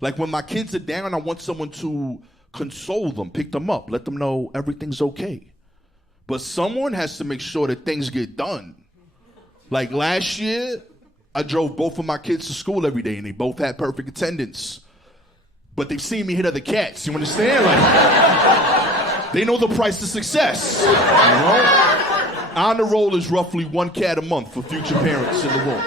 Like when my kids are down, I want someone to console them, pick them up, let them know everything's okay. But someone has to make sure that things get done. Like last year, I drove both of my kids to school every day and they both had perfect attendance. But they've seen me hit other cats, you understand? Like, they know the price of success, you know? Honor roll is roughly 1 cat a month for future parents in the room.